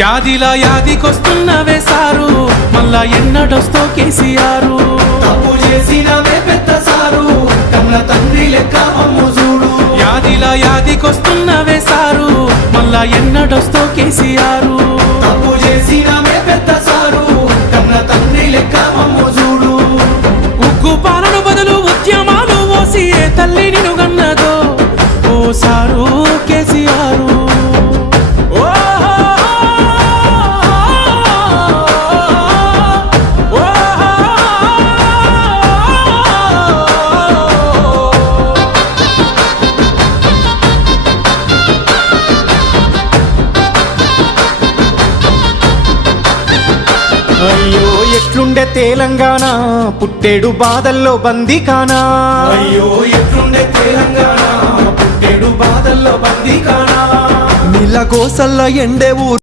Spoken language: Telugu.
యాదిలా యాదికొస్తున్నవే సారు, మళ్ళా ఎన్నడొస్తో కేసీఆర్. తప్పు చేసినవే పెద్ద సారు, కన్న తండ్రి లెక్క మమ్ము చూడు. యాదిలా యాదికొస్తున్నవే సారు, మళ్ళా ఎన్నడొస్తో కేసీఆర్. తప్పు చేసినవే పెద్ద సారు, కన్న తండ్రి లెక్క మమ్ము చూడు. ఉగ్గు పాలన బదులు ఉద్యమాలు ఓసి ఏ తల్లి నిన్ను గన్నదో ఓ సారు కేసీఆర్. అయ్యో ఎట్లుండే తెలంగాణ, పుట్టేడు బాధల్లో బందీకానా. అయ్యో ఎట్లుండే తెలంగాణ, పుట్టేడు బాధల్లో బందీకానా. నీళ్ళ గోసల్ల ఎండే ఊరు